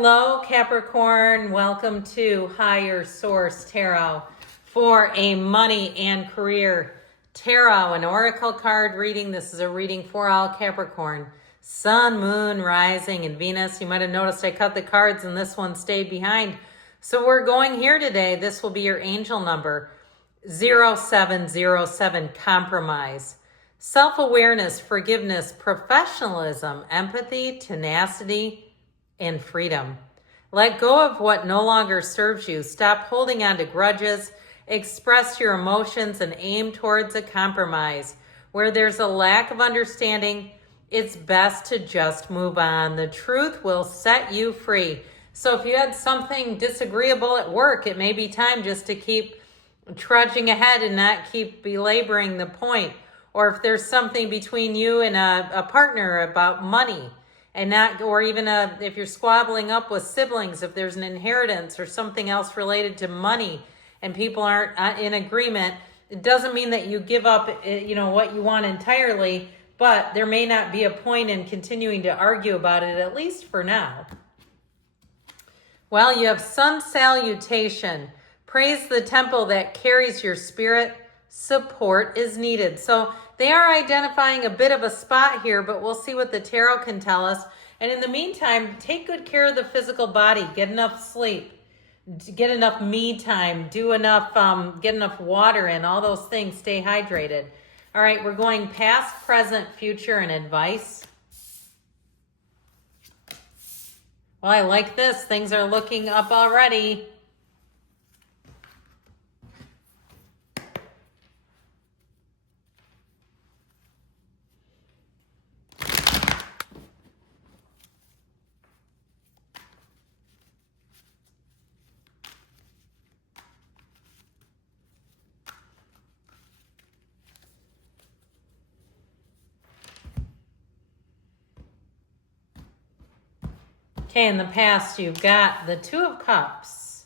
Hello, Capricorn. Welcome to Higher Source Tarot for a money and career tarot, an oracle card reading. This is a reading for all Capricorn. Sun, Moon, Rising, and Venus. You might have noticed I cut the cards and this one stayed behind. So we're going here today. This will be your angel number, 0707, compromise. Self-awareness, forgiveness, professionalism, empathy, tenacity, and freedom. Let go of what no longer serves you. Stop holding on to grudges. Express your emotions and aim towards a compromise. Where there's a lack of understanding, it's best to just move on. The truth will set you free. So if you had something disagreeable at work, it may be time just to keep trudging ahead and not keep belaboring the point. Or if there's something between you and a partner about money, and not, or even if you're squabbling up with siblings, if there's an inheritance or something else related to money and people aren't in agreement, it doesn't mean that you give up, what you want entirely, but there may not be a point in continuing to argue about it, at least for now. Well, you have sun salutation. Praise the temple that carries your spirit. Support is needed. So they are identifying a bit of a spot here, but we'll see what the tarot can tell us. And in the meantime, take good care of the physical body. Get enough sleep. Get enough me time. Do enough, get enough water in. All those things. Stay hydrated. All right, we're going past, present, future, and advice. Well, I like this. Things are looking up already. Okay, in the past, you've got the Two of Cups,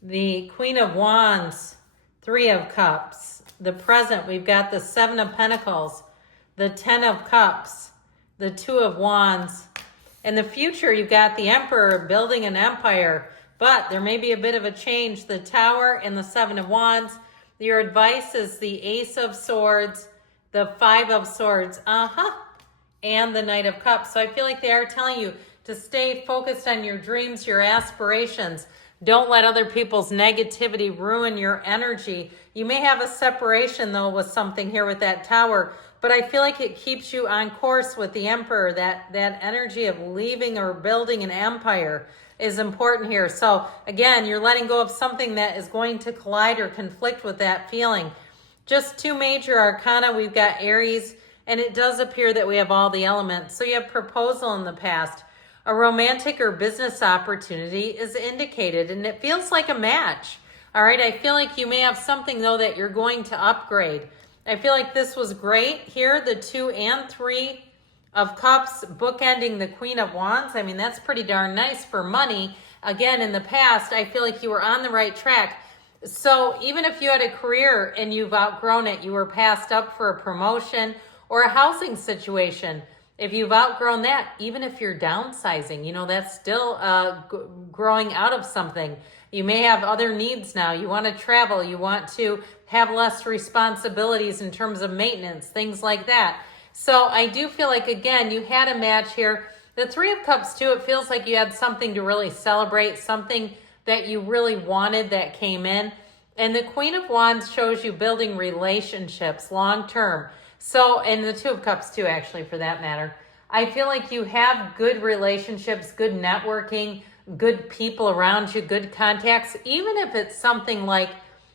the Queen of Wands, Three of Cups. The present, we've got the Seven of Pentacles, the Ten of Cups, the Two of Wands. In the future, you've got the Emperor building an empire, but there may be a bit of a change. The Tower and the Seven of Wands. Your advice is the Ace of Swords, the Five of Swords, and the Knight of Cups. So I feel like they are telling you to stay focused on your dreams, your aspirations. Don't let other people's negativity ruin your energy. You may have a separation, though, with something here with that Tower, but I feel like it keeps you on course with the Emperor. That energy of leaving or building an empire is important here. So, again, you're letting go of something that is going to collide or conflict with that feeling. Just two major arcana. We've got Aries, and it does appear that we have all the elements. So you have proposal in the past. A romantic or business opportunity is indicated, and it feels like a match. All right, I feel like you may have something, though, that you're going to upgrade. I feel like this was great here, the 2 and 3 of Cups, bookending the Queen of Wands. I mean, that's pretty darn nice for money. Again, in the past, I feel like you were on the right track. So even if you had a career and you've outgrown it, you were passed up for a promotion or a housing situation, if you've outgrown that, even if you're downsizing, that's still growing out of something. You may have other needs now. You want to travel. You want to have less responsibilities in terms of maintenance, things like that. So I do feel like, again, you had a match here. The Three of Cups, too, it feels like you had something to really celebrate, something that you really wanted that came in. And the Queen of Wands shows you building relationships long-term. So, and the Two of Cups too, actually, for that matter. I feel like you have good relationships, good networking, good people around you, good contacts, even if it's something like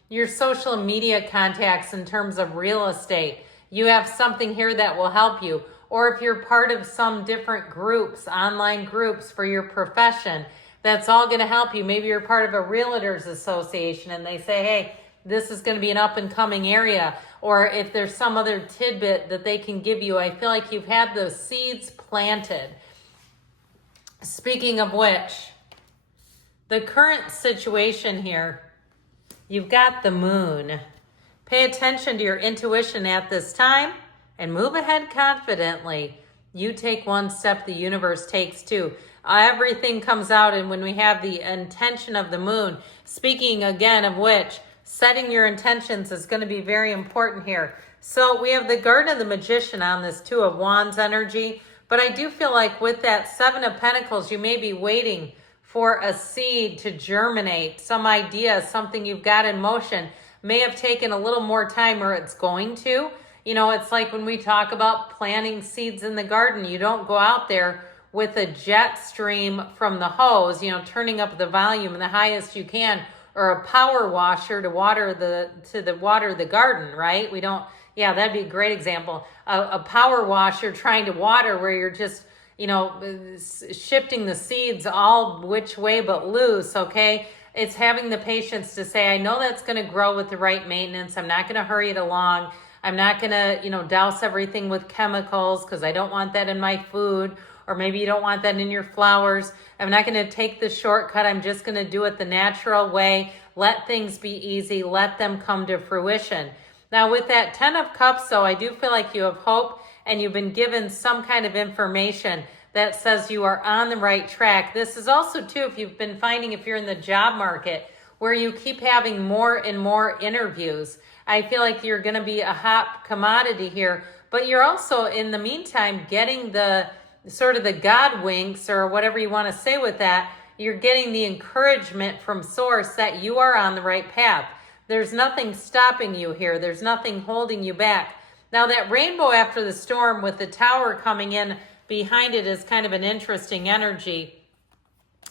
your social media contacts in terms of real estate. You have something here that will help you. Or if you're part of some different groups, online groups for your profession, that's all going to help you. Maybe you're part of a realtors association and they say, hey, this is going to be an up-and-coming area. Or if there's some other tidbit that they can give you, I feel like you've had those seeds planted. Speaking of which, the current situation here, you've got the Moon. Pay attention to your intuition at this time and move ahead confidently. You take one step, the universe takes two. Everything comes out, and when we have the intention of the moon, speaking again of which, setting your intentions is going to be very important here. So we have the Garden of the Magician on this Two of Wands energy, but I do feel like with that Seven of Pentacles, you may be waiting for a seed to germinate. Some idea, something you've got in motion may have taken a little more time, or it's going to. You know, it's like when we talk about planting seeds in the garden, you don't go out there with a jet stream from the hose, you know, turning up the volume the highest you can, or a power washer to water the garden, right? We don't, yeah, that'd be a great example. A power washer trying to water where you're just, you know, shifting the seeds all which way but loose, okay? It's having the patience to say, I know that's going to grow with the right maintenance. I'm not going to hurry it along. I'm not going to, you know, douse everything with chemicals because I don't want that in my food, or maybe you don't want that in your flowers. I'm not going to take the shortcut. I'm just going to do it the natural way. Let things be easy. Let them come to fruition. Now with that 10 of Cups, though, I do feel like you have hope and you've been given some kind of information that says you are on the right track. This is also, too, if you've been finding, if you're in the job market, where you keep having more and more interviews. I feel like you're going to be a hot commodity here, but you're also, in the meantime, getting the sort of the God winks, or whatever you want to say with that. You're getting the encouragement from Source that you are on the right path. There's nothing stopping you here. There's nothing holding you back. Now that rainbow after the storm with the tower coming in behind it is kind of an interesting energy.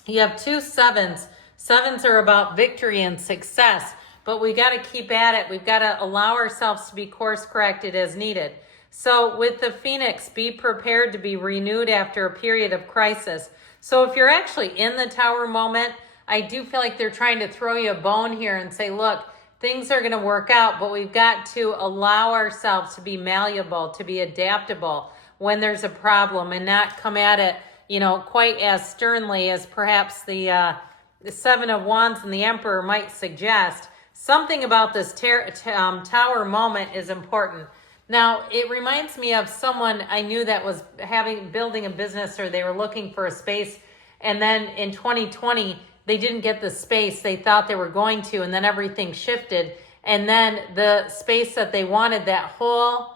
You have two sevens. Sevens are about victory and success, but we got to keep at it. We've got to allow ourselves to be course corrected as needed. So with the Phoenix, be prepared to be renewed after a period of crisis. So if you're actually in the tower moment, I do feel like they're trying to throw you a bone here and say, look, things are going to work out, but we've got to allow ourselves to be malleable, to be adaptable when there's a problem, and not come at it, you know, quite as sternly as perhaps the Seven of Wands and the Emperor might suggest. Something about this tower moment is important. Now, it reminds me of someone I knew that was building a business, or they were looking for a space, and then in 2020, they didn't get the space they thought they were going to, and then everything shifted, and then the space that they wanted, that whole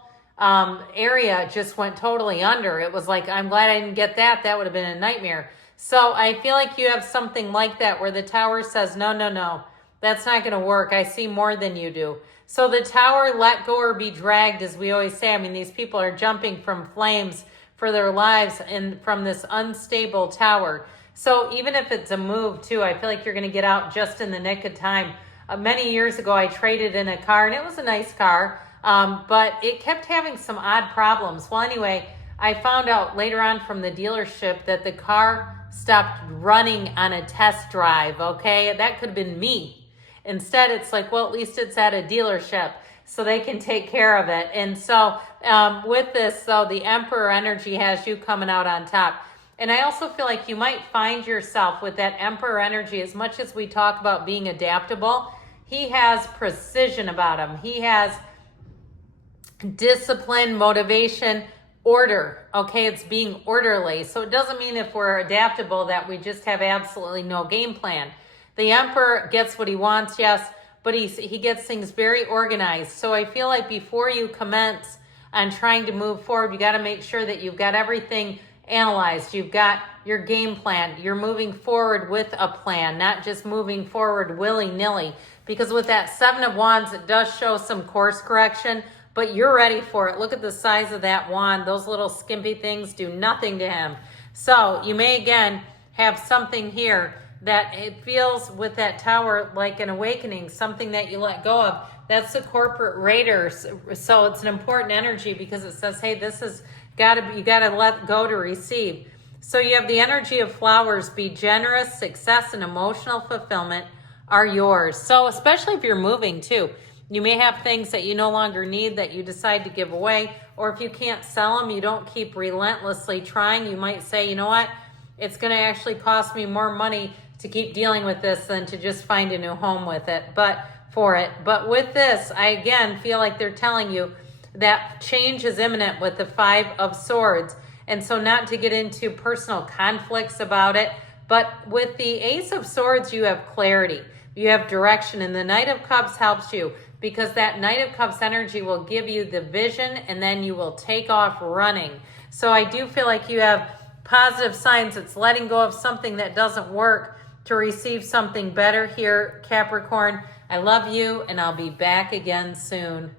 area just went totally under. It was like, I'm glad I didn't get that. That would have been a nightmare. So I feel like you have something like that where the tower says, no, no, no, that's not going to work. I see more than you do. So the tower, let go or be dragged, as we always say. I mean, these people are jumping from flames for their lives and from this unstable tower. So even if it's a move too, I feel like you're going to get out just in the nick of time. Many years ago, I traded in a car, and it was a nice car, but it kept having some odd problems. Well, anyway, I found out later on from the dealership that the car stopped running on a test drive, okay? That could have been me. Instead, it's like, well, at least it's at a dealership, so they can take care of it. And so with this, though, the Emperor energy has you coming out on top. And I also feel like you might find yourself with that Emperor energy, as much as we talk about being adaptable, he has precision about him. He has discipline, motivation, order. Okay, it's being orderly. So it doesn't mean if we're adaptable that we just have absolutely no game plan. The Emperor gets what he wants, yes, but he gets things very organized. So I feel like before you commence on trying to move forward, you got to make sure that you've got everything analyzed. You've got your game plan. You're moving forward with a plan, not just moving forward willy-nilly. Because with that Seven of Wands, it does show some course correction, but you're ready for it. Look at the size of that wand. Those little skimpy things do nothing to him. So you may, again, have something here that it feels with that tower like an awakening, something that you let go of. That's the corporate raiders. So it's an important energy because it says, hey, this is you gotta let go to receive. So you have the energy of flowers. Be generous. Success and emotional fulfillment are yours. So especially if you're moving too, you may have things that you no longer need that you decide to give away, or if you can't sell them, you don't keep relentlessly trying. You might say, you know what, it's going to actually cost me more money to keep dealing with this than to just find a new home with it. But with this, I again feel like they're telling you that change is imminent with the Five of Swords. And so not to get into personal conflicts about it, but with the Ace of Swords, you have clarity, you have direction, and the Knight of Cups helps you because that Knight of Cups energy will give you the vision and then you will take off running. So I do feel like you have positive signs. It's letting go of something that doesn't work to receive something better here, Capricorn. I love you, and I'll be back again soon.